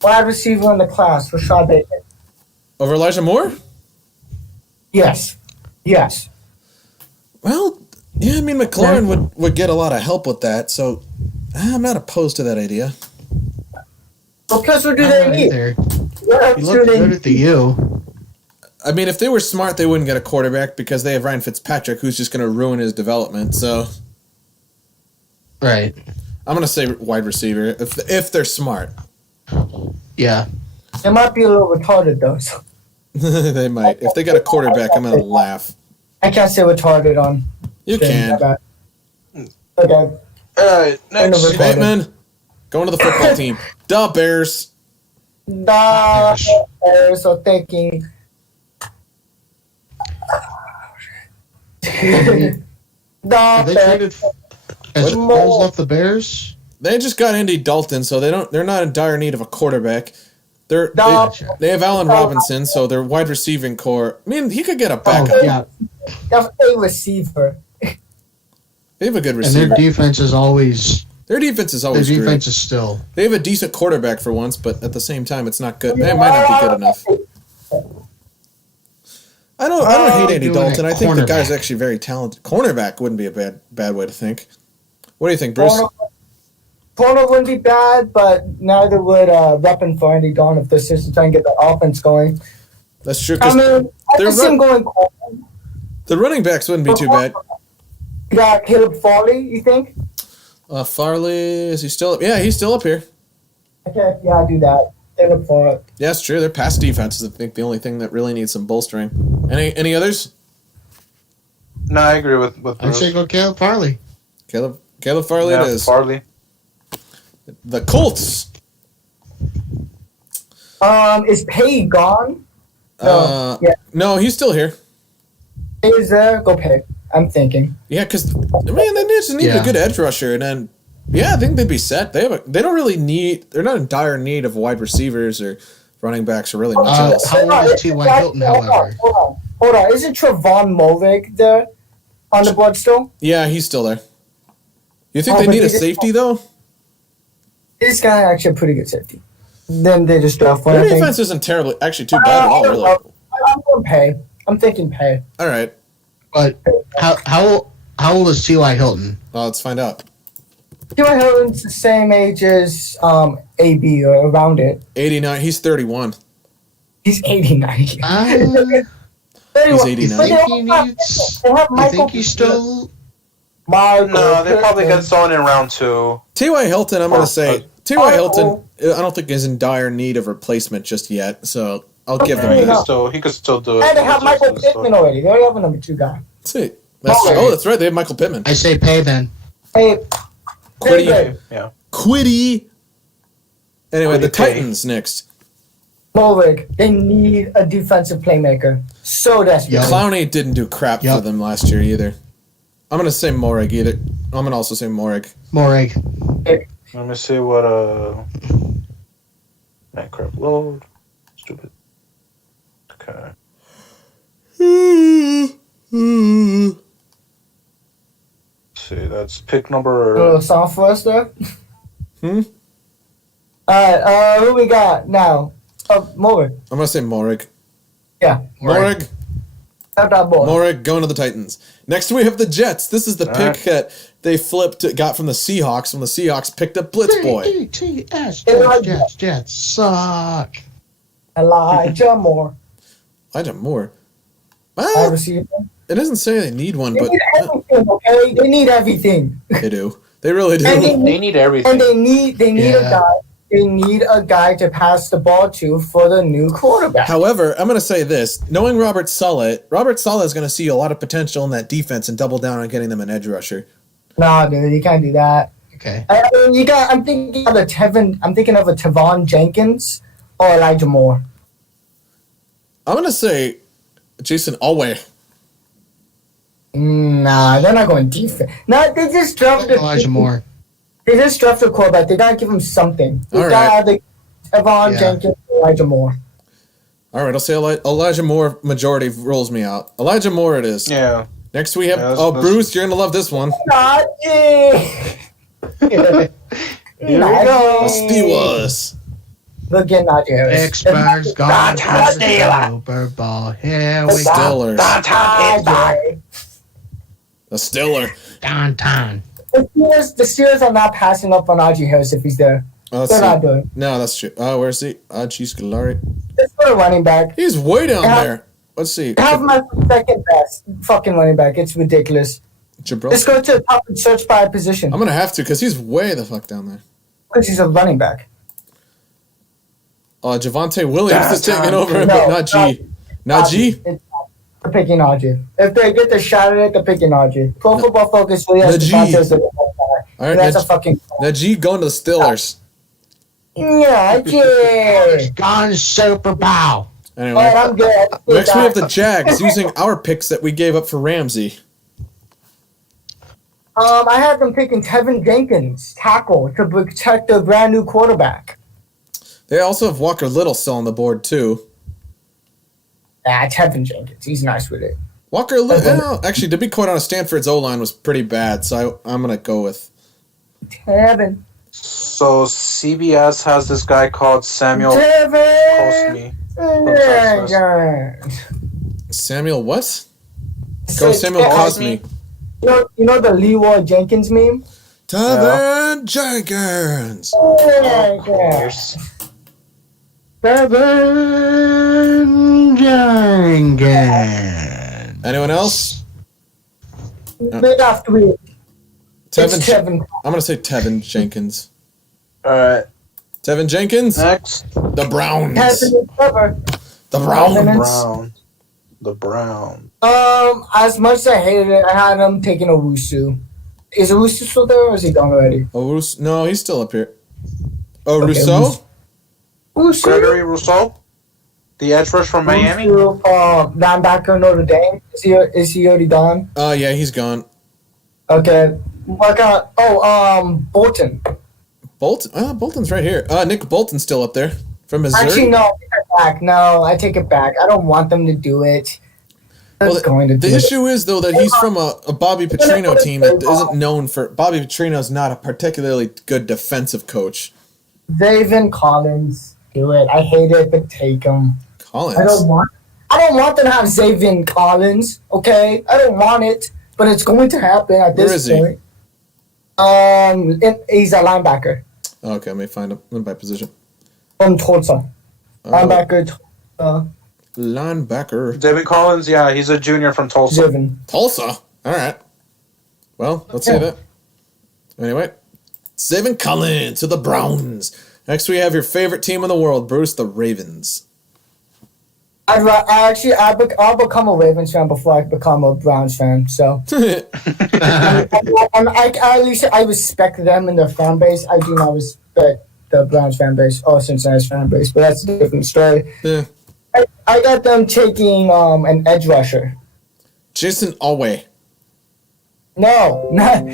wide receiver in the class, Rashad Bateman. Over Elijah Moore? Yes. Well, yeah, I mean, McLaren would get a lot of help with that, so I'm not opposed to that idea. Well, plus, what do they need? You look good at the U. I mean, if they were smart, they wouldn't get a quarterback because they have Ryan Fitzpatrick, who's just going to ruin his development, so... Right. I'm going to say wide receiver, if they're smart. Yeah. They might be a little retarded, though. So. They might. If they got a quarterback, I'm going to laugh. I can't say retarded on. You can. Okay. Alright, next. Bateman, going to the football team. The Bears. Bears are thinking. They traded as Foles left the Bears. They just got Andy Dalton, so they're not in dire need of a quarterback. They have Allen Robinson, so their wide receiving core. I mean, he could get a backup. Yeah. That's a receiver. They have a good receiver. And their defense is always. Their defense is always Their defense great. is still. They have a decent quarterback for once, but at the same time, it's not good. It might not be good enough. I don't hate Andy Dalton. I think the guy's actually very talented. Cornerback wouldn't be a bad way to think. What do you think, Bruce? Corner wouldn't be bad, but neither would weapon for Andy Dalton if they're just trying to get the offense going. That's true. I mean, I can see him going corner. The running backs wouldn't be too bad. You got Caleb Farley, you think? Farley, is he still up? Yeah, he's still up here. Okay, yeah, I'll do that. Caleb Farley. Yeah, it's true. Their pass defense is, I think, the only thing that really needs some bolstering. Any others? No, I agree with I'd Bruce. say go Caleb Farley. Caleb Farley it is. Farley. The Colts. Is Pay gone? No, No, he's still here. Pay is there. Go Pay. I'm thinking. Yeah, because they just need a good edge rusher, and then I think they'd be set. They don't really need. They're not in dire need of wide receivers or running backs or really much else. How old is T.Y. Hilton, however? Hold on. Isn't Trevon Mulvig there on the board still? Yeah, he's still there. You think they need a safety though? This guy actually a pretty good safety. Then they just draft one. Their defense isn't terribly, actually too bad at all, really. I'm going Pay. I'm thinking Pay. All right. But how old is T.Y. Hilton? Well, let's find out. T.Y. Hilton's the same age as AB or around it. 89. He's 31. He's 89. He's 89. You think he's still? No, they probably got someone in round 2. T.Y. Hilton, I'm going to say, T.Y. Hilton, I don't think is in dire need of replacement just yet, so I'll give them that. He could still do it. And they have Michael Pittman already. They already have a number 2 guy. See, that's right. They have Michael Pittman. I say Pay then. Hey, Quiddy. Yeah. Quiddy. Anyway, the Pay. Titans next. Mulvig. They need a defensive playmaker. So desperate. Clowney didn't do crap for them last year either. I'm going to say Morrig either. I'm going to also say Morrig. Let me see what Minecraft load. Stupid. Okay. Let's see, that's pick number. A little soft for us there. Alright, who we got now? Mulvig. I'm going to say Morrig. Yeah. Morrig. Not that boy. Morrig going to the Titans. Next we have the Jets. This is the pick that they got from the Seahawks when the Seahawks picked up Blitz Boy. Jets suck. Elijah Moore. Elijah Moore. I Well, receive. it doesn't say they need one, They but need everything, okay? They need everything. they do. They really do. They need everything. And they need a guy. They need a guy to pass the ball to for the new quarterback. However, I'm going to say this. Knowing Robert Saleh is going to see a lot of potential in that defense and double down on getting them an edge rusher. Nah, dude, you can't do that. Okay. I mean, I'm thinking of a Tavon Jenkins or Elijah Moore. I'm going to say Jason Alway. Nah, they're not going defense. Nah, they just drafted Elijah Moore. They just drafted a quarterback. They gotta give him something. They All gotta either Tavon Jenkins or Elijah Moore. All right, I'll say Elijah Moore. Majority rules me out. Elijah Moore it is. Yeah. Next we have Bruce. You're gonna love this one. Najee. Here we go. The Steelers. Look at Najee Harris. Experts gone to the Super Bowl. Here we go. Steelers. Najee. The Steeler. Downtown. The Steelers are not passing up on Najee Harris if he's there. Oh, They're not doing. No, that's true. Where's he? Jeez, Galari. Let's put a running back. He's way down there. Let's see. I have my second best fucking running back. It's ridiculous. Gibraltar. Let's go to the top and search by position. I'm gonna have to because he's way the fuck down there. Because he's a running back. Javonte Williams is taking over, but not G. Not G. They're picking Najee. If they get the shot at it, they're picking Najee. Pro Football Focus really has Javonte as the guy. All right, that's a fucking. Najee going to the Steelers. Najee. Gone Super Bowl. Anyway, All right, I'm good. next we have the Jags using our picks that we gave up for Ramsey. I had them picking Tevin Jenkins, tackle, to protect their brand new quarterback. They also have Walker Little still on the board too. Tevin Jenkins, he's nice with it. Walker Little, actually, to be quite honest, Stanford's O-line was pretty bad, so I'm gonna go with Tevin. So CBS has this guy called Samuel Tevin. Cosme. Samuel what? Go Samuel Cosme. You know the Leroy Jenkins meme? Tevin Jenkins. Of course. Tevin Jenkins. Anyone else? They got three. Tevin. I'm gonna say Tevin Jenkins. All right. Tevin Jenkins. Next. The Browns. Tevin Trevor. The Browns. The Brown. As much as I hated it, I had him taking Owusu. Is Owusu still there, or is he gone already? No, he's still up here. Oh, Okay, Rousseau? Owusu. Gregory Rousseau, the edge rush from Miami. Linebacker Notre Dame. Is he already gone? Yeah, he's gone. Okay. Bolton. Bolton? Bolton's right here. Nick Bolton's still up there from Missouri. Actually, no, I take it back. No, I take it back. I don't want them to do it. Well, the issue is, though, that he's from a Bobby Petrino team that isn't known for... Bobby Petrino's not a particularly good defensive coach. Zaven Collins, do it. I hate it, but take him. Collins? I don't want them to have Zaven Collins, okay? I don't want it, but it's going to happen at this point. He's a linebacker. Okay, let me find him by position. From Tulsa. Linebacker. Linebacker. David Collins, yeah, he's a junior from Tulsa. Zaven. Tulsa? All right. Well, let's say that. Anyway, Zaven Collins to the Browns. Next, we have your favorite team in the world, Bruce, the Ravens. I'll become a Ravens fan before I become a Browns fan. So, I respect them and their fan base. I do not respect the Browns fan base or Cincinnati's fan base, but that's a different story. Yeah. I got them taking an edge rusher. Jason Alway. No, not.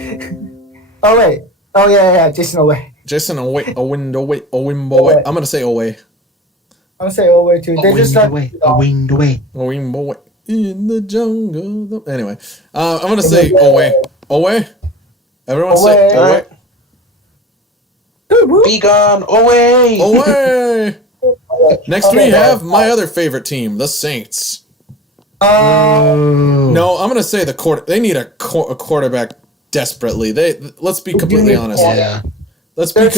Oh wait. Oh yeah. Jason Alway. Jason Owimbowe. I'm gonna say Alway. I'm gonna say Alway too. They just away. Owimbowe in the jungle. Anyway, I'm gonna say Alway. Alway. Everyone say Alway. Be gone away. Away. Next we have my other favorite team, the Saints. No, I'm gonna say they need a quarterback desperately. Let's be completely honest. Yeah. Let's be.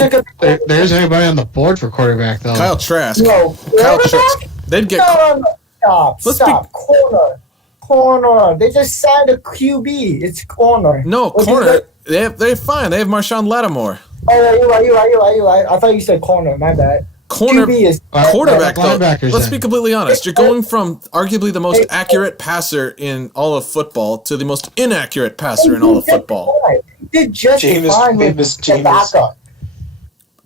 There's anybody on the board for quarterback though. Kyle Trask. No. Kyle Trask. They'd get. No. Stop. Corner. They just signed a QB. It's corner. No, corner. They're fine. They have Marshawn Lattimore. Oh, yeah, you're right. I thought you said corner. My bad. QB is Quarterback, though. linebackers Let's then. be completely honest. You're going from arguably the most accurate passer in all of football to the most inaccurate passer in all of football. He did just fine with the backup.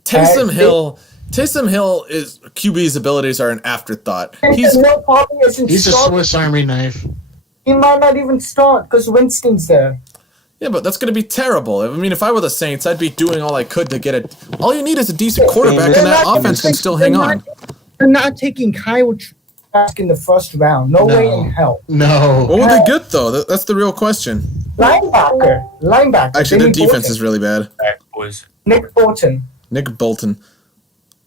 Taysom Hill is QB's abilities are an afterthought. He's no problem. He's a Swiss Army knife. He might not even start because Winston's there. Yeah, but that's going to be terrible. I mean, if I were the Saints, I'd be doing all I could to get it. All you need is a decent quarterback, and that offense can still hang on. They're not taking Kyle Trask in the first round. No way in hell. No. What would they get, though? That's the real question. Linebacker. Actually, their defense is really bad. Boys. Nick Bolton. Nick Bolton.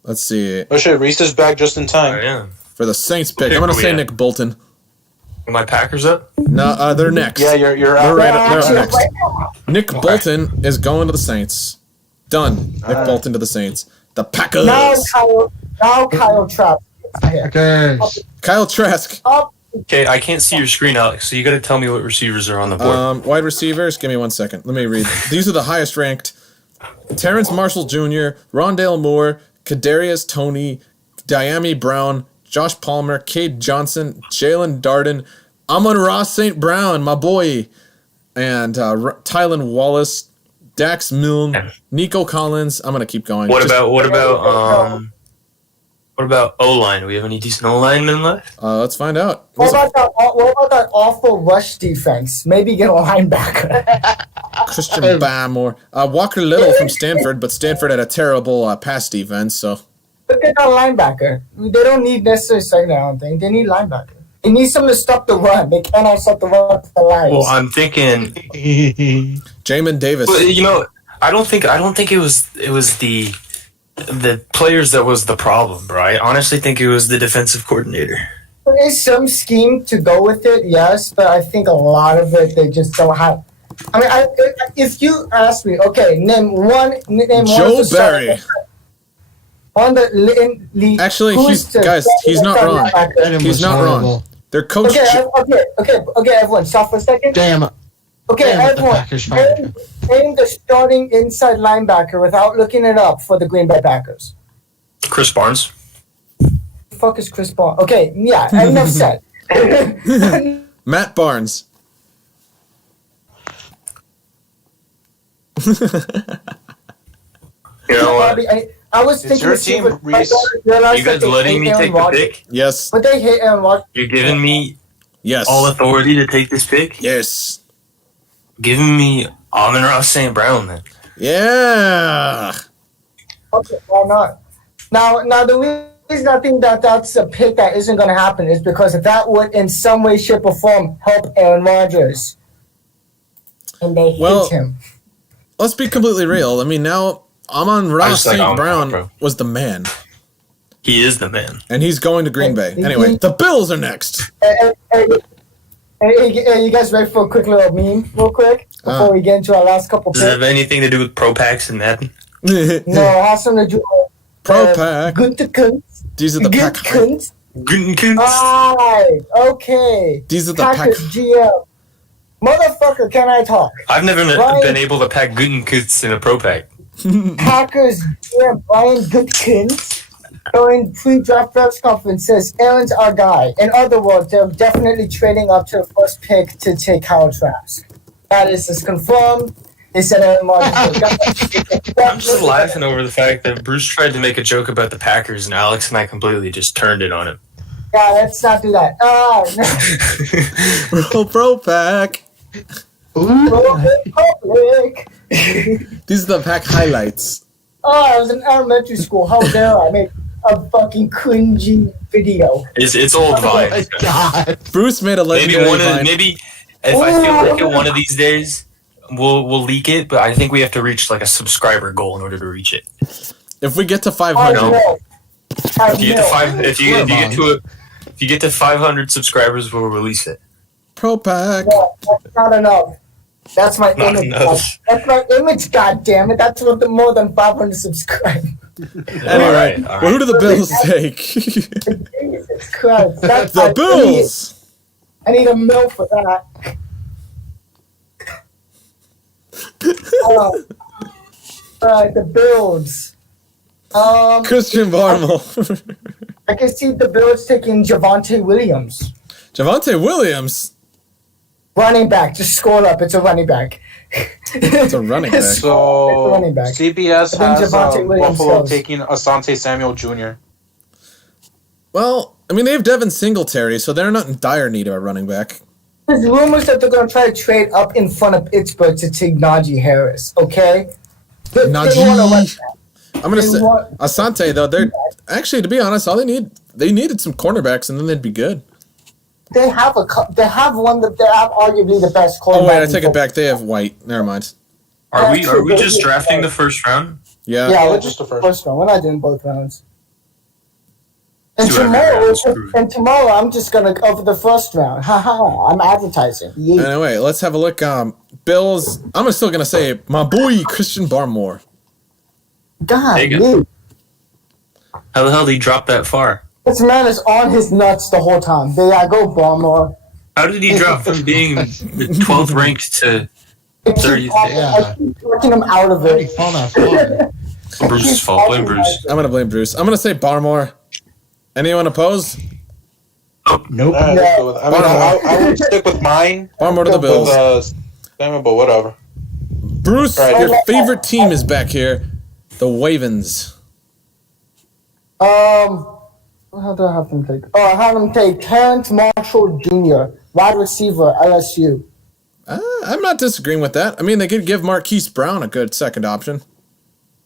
Let's see. Oh shit, Reese is back just in time. Yeah. For the Saints pick, I'm going to say Nick Bolton. Are my Packers up? No, they're next. Yeah, you're They're, out. they're up next. Nick Bolton is going to the Saints. Done. Nick Bolton to the Saints. The Packers. Now Kyle Trask. Packers. Kyle Trask. Okay, I can't see your screen, Alex, so you got to tell me what receivers are on the board. Wide receivers. Give me 1 second. Let me read. These are the highest ranked. Terrence Marshall Jr., Rondale Moore, Kadarius Toney, Diami Brown, Josh Palmer, Cade Johnson, Jalen Darden, Amon-Ra St. Brown, my boy, and Tylan Wallace, Dax Milne, Nico Collins. I'm gonna keep going. What about O-line? Do we have any decent O-linemen left? Let's find out. What about that awful rush defense? Maybe get a linebacker. Christian Barmore, Walker Little from Stanford, but Stanford had a terrible pass defense, so. Look at that linebacker. They don't need necessarily second, I don't think. They need linebacker. They need someone to stop the run. They cannot stop the run for the Lions. Well, I'm thinking, Jamin Davis. but, I don't think it was the players that was the problem, bro. I honestly think it was the defensive coordinator. There is some scheme to go with it, yes, but I think a lot of it they just don't have. I mean, if you ask me, okay, name one. Joe Barry. Actually, he's not wrong. He's not wrong. Their coach. Okay, everyone, stop for a second. Damn. Okay, everyone, name the starting inside linebacker without looking it up for the Green Bay Packers. Chris Barnes. The fuck is Chris Barnes? Okay, yeah, enough said. Matt Barnes. You know what? I was It's thinking your team, Reese. You guys letting me take the pick? Yes. But they hate Aaron Rodgers. You're giving me Yes. all authority to take this pick? Yes. Giving me Amon-Ra St. Brown, then. Yeah. Okay, why not? Now the reason I think that's a pick that isn't going to happen is because that would in some way, shape, or form help Aaron Rodgers. And they hate him. Let's be completely real. I mean, now Amon-Ra just like St. Amon-Ra, Brown was the man. He is the man. And he's going to Green Bay. Anyway, the Bills are next. Hey, you guys ready for a quick little meme, real quick, before we get into our last couple Does it picks? have anything to do with Pro Packs and Madden? No, it has something to do with Pro Pack. Good. These are the pack. Alright, okay. These are the Packers pack. GM. Motherfucker, can I talk? I've never Ryan- been able to pack Gutenkins in a Pro Pack. Packers GM Brian Goodkins during pre-draft press conference says Aaron's our guy. In other words, they're definitely trading up to the first pick to take Kyle Trask. That is confirmed. They said Aaron Rodgers. I'm just laughing over the fact that Bruce tried to make a joke about the Packers, and Alex and I completely just turned it on him. Yeah, let's not do that. No. Pro Pack. Public. These are the pack highlights. I was in elementary school. How dare I make a fucking cringy video? It's old vibes. God. Bruce made a legendary Vine. Maybe if I feel like it one of these days, we'll leak it. But I think we have to reach like a subscriber goal in order to reach it. If we get to I 500, know. If you get to 500 subscribers, we'll release it. Pro Pack. No, that's not enough. That's my Not image. enough. That's my image, goddammit. That's what the more than 500 subscribers. Anyway, all right. well, who do the Bills take? Jesus Christ. That's The Bills. I need a mill for that. The Bills. Christian Barmore. I can see the Bills taking Javonte Williams. Javonte Williams. Running back, just score up. It's a running back. It's a running back. So running back. CBS I think has Javonte Williams Buffalo goes. taking Asante Samuel Jr. Well, I mean, they have Devin Singletary, so they're not in dire need of a running back. There's rumors that they're going to try to trade up in front of Pittsburgh to take Najee Harris, okay? They Najee. wanna run that. I'm gonna They say want- Asante though. They're actually, to be honest, all they needed some cornerbacks, and then they'd be good. They have arguably the best Oh quarterback. wait, I in take it football. back. They have White. Never mind. Are we just drafting the first round? Yeah. Yeah, Yeah, we're just just the the first. first round. We're not doing both rounds. And Two every tomorrow, round is screwed. I'm just gonna go for the first round. Haha, I'm advertising. Yeah. Anyway, let's have a look. Bills. I'm still gonna say my boy Christian Barmore. God, There you go. dude. How the hell did he drop that far? This man is on his nuts the whole time. They gotta go Baltimore. How did he drop from being the 12th ranked to 30th? I keep working him out of Already it. fall that far. Bruce's fault. Blame Bruce. I'm gonna blame Bruce. I'm gonna say Barmore. Anyone oppose? Nope. Alright, let's go with it. I mean, I would stick with mine. Barmore to the Bills. Damn it, but whatever. Bruce, Right. your favorite team is back here. The Wavens. How do I have them take? Oh, I have them take Terrence Marshall Jr., wide receiver, LSU. I'm not disagreeing with that. I mean, they could give Marquise Brown a good second option.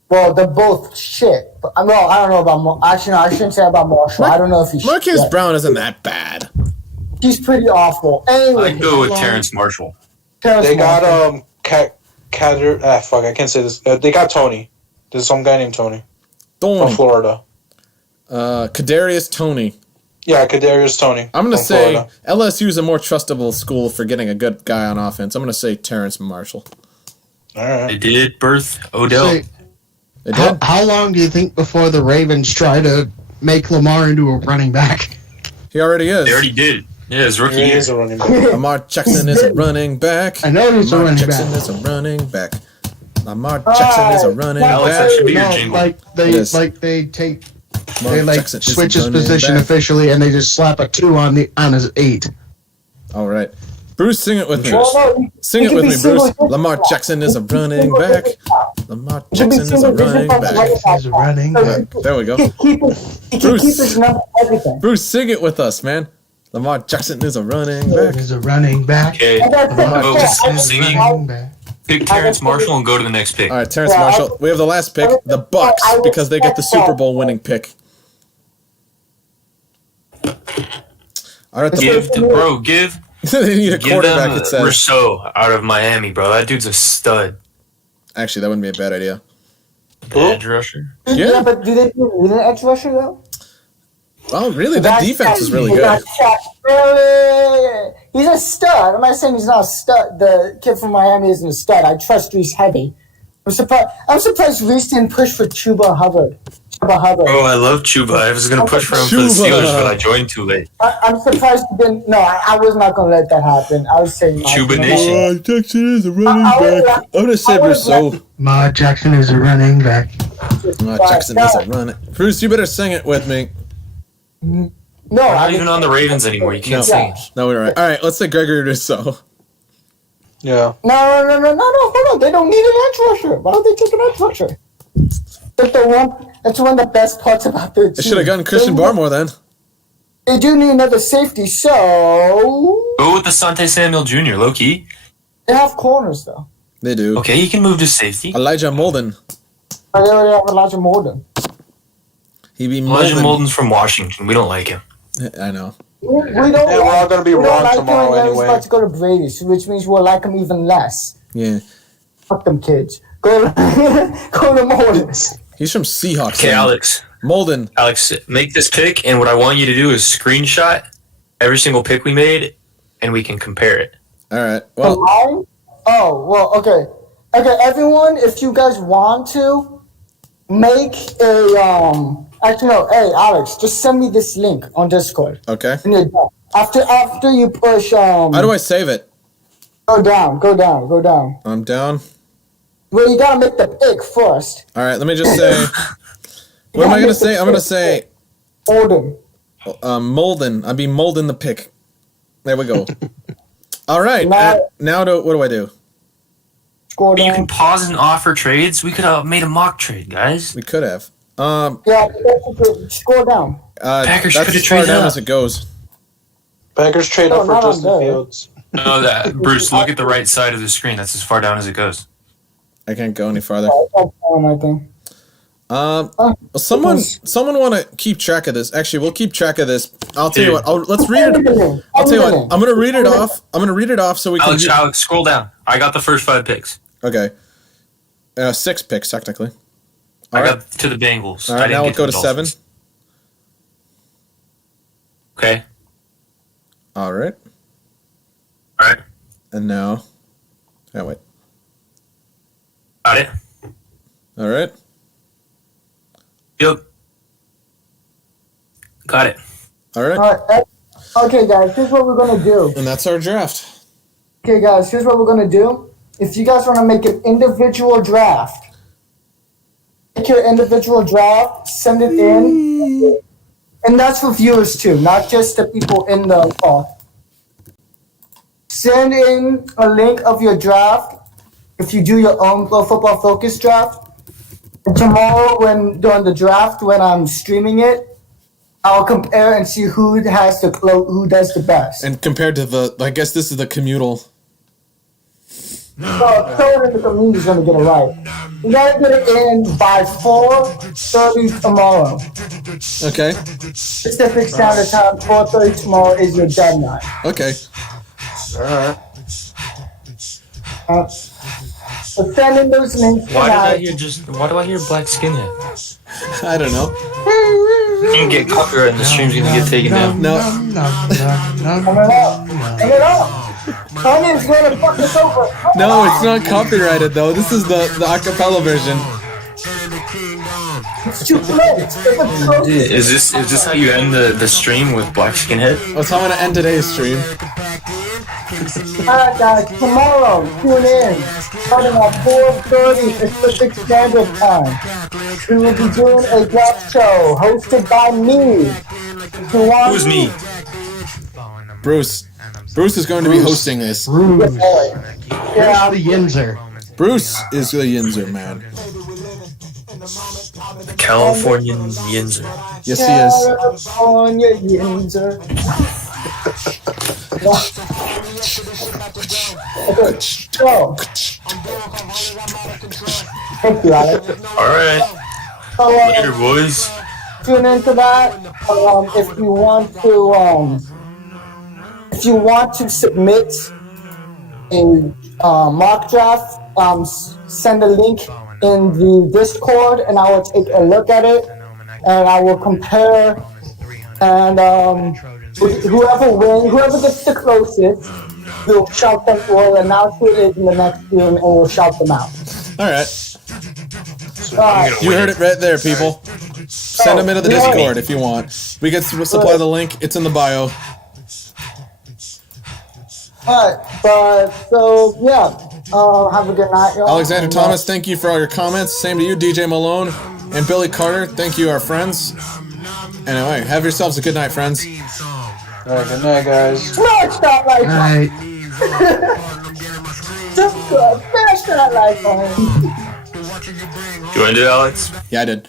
Well, they're both shit. But I don't know about actually, no, I shouldn't say about Marshall. I don't know if he's Marquise shit. Brown isn't that bad. He's pretty awful. Anyway, I'd go with Terrence Marshall. Terrence They got Marshall. fuck, I can't say this. They got Tony. There's some guy named Tony from Thorny. Florida. Kadarius Toney. Yeah, Kadarius Tony. I'm gonna from say Florida. LSU is a more trustable school for getting a good guy on offense. I'm gonna say Terrence Marshall. All right. They did birth Odell. Say, They did. how long do you think before the Ravens try to make Lamar into a running back? He already is. They already did. Yeah, his rookie He year. is a running back. Lamar Jackson is a running back. I know he's a Lamar running Jackson back. is a running back. Lamar Jackson is a running Alex, that back. should be your No, jingle. like It is. they take Lamar they like Jackson is a switch his running position back. officially and they just slap a 2 on his 8. All right. Bruce, sing it with me. Well, no, Sing he it could with be me, Bruce. single- Lamar Jackson is a running back. Lamar He could be Jackson is a single running digit back. He's a running back. There we go. He can keep Bruce. his number everything. Bruce, sing it with us, man. Lamar Jackson is a running back. He's a running back. Okay, I gotta Lamar take Jackson it. singing. Running back. Pick Terrence Marshall and go to the next pick. All right, Terrence Yeah, Marshall. We have the last pick, the Bucks, because they get the Super Bowl winning pick. All right, Give they need a give quarterback. them It says. Rousseau out of Miami, bro. That dude's a stud. Actually, that wouldn't be a bad idea. The edge rusher. Yeah. Yeah, but do they need an edge rusher though? Well, really, that defense is really good. He's a stud. I'm not saying he's not a stud. The kid from Miami isn't a stud. I trust Reese heavy. I'm surprised Reese didn't push for Chuba Hubbard. Oh, I love Chuba. I was gonna push for him for the Chuba. Steelers, but I joined too late. I'm surprised he didn't. No, I was not going to let that happen. I was saying Chuba Nation. Jackson is a running back. I'm gonna say Rousseau. Lamar Jackson is a running back. Lamar Jackson is a running. Bruce, you better sing it with me. No, We're I not mean, even on the Ravens anymore. You can't No. sing. No, we're right. All right, let's say Gregory Rousseau. Yeah. No, hold on. They don't need an edge rusher. Why don't they take an edge rusher? That's one of the best parts about their team. They should have gotten Christian Barmore then. They do need another safety, so Go with the Asante Samuel Jr. Low key. they have corners though. They do. Okay, he can move to safety. Elijah Molden. But they already have Elijah Morgan. He be Elijah Molden. Molden's from Washington. We don't like him. I know. We don't. Yeah, we're all gonna be we don't wrong like tomorrow him, and anyway. He's about to go to Brady's, which means we'll like him even less. Yeah. Fuck them kids. Go to Morris. He's from Seahawks. Okay, man. Alex. Molden. Alex, make this pick, and what I want you to do is screenshot every single pick we made, and we can compare it. All right. Well, Mine? Oh, well, okay. Okay, everyone, if you guys want to, make a, actually, no, hey, Alex, just send me this link on Discord. okay. And you're done. After you push, How do I save it? go down. I'm down. Well, you gotta make the pick first. All right, let me just say. What am I gonna say? I'm gonna say. Olden. Molden. I'd be molding the pick. There we go. All right. Now, what do I do? Scroll down. You can pause and offer trades. We could have made a mock trade, guys. We could have. Yeah, scroll down. Packers that's could have as far traded down up. as it goes. Packers trade No, up for not on Justin there. Fields. No, that Bruce. Look at the right side of the screen. That's as far down as it goes. I can't go any farther. I think. Someone want to keep track of this. Actually, we'll keep track of this. I'll tell you what. Let's read it. I'll tell you what. I'm gonna read it off. So we can. Alex, scroll down. I got the first 5 picks. Okay. 6 picks technically. I got to the Bengals. All right, now we'll go to 7. Okay. All right. All right. And now. Oh wait. Got it. All right. Yep. Got it. All right. Okay, guys, here's what we're gonna do. And that's our draft. Okay, guys, here's what we're gonna do. If you guys want to make an individual draft, make your individual draft, send it in, and that's for viewers too, not just the people in the call. Send in a link of your draft if you do your own Pro Football Focus draft. And tomorrow, during the draft, when I'm streaming it, I'll compare and see who does the best. And compared to I guess this is the communal. So someone in the community is gonna get it right. You gotta get it in by 4:30 tomorrow. Okay. Pacific Standard Time. 4:30 tomorrow is your deadline. Okay. Alright. So send in those links tonight. Why do I hear black skinhead? I don't know. You can get copyright and the stream's gonna get taken down. No. Come it up. Kanye's gonna fuck us over. No, it's not copyrighted though. This is the acapella version. It's too late. Is this how you end the stream with black skinhead? That's how I'm gonna end today's stream. Alright guys, tomorrow, tune in. Starting at 4:30 Pacific Standard Time. We will be doing a draft show hosted by me. If you want Who's me? Bruce. Bruce is going to be hosting this. Yeah, The Yinzer. Bruce is the Yinzer man. Californian Yinzer. Yes, he is. California Yinzer. Okay, so. Thank you, Alex. Alright. So, Later, boys. tune into that. If you want to submit a mock draft, send a link in the Discord, and I will take a look at it, and I will compare. And whoever gets the closest, we'll shout them. We'll announce who it is in the next game, and we'll shout them out. All right. You heard it right there, people. Send them into the Discord if you want. We can supply the link. It's in the bio. Alright, have a good night, y'all. Alexander Thomas, thank you for all your comments. Same to you, DJ Malone. And Billy Carter, thank you, our friends. Anyway, have yourselves a good night, friends. Alright, good night, guys. Smash that like button. Just smash that like button. You want to do it, Alex? Yeah, I did.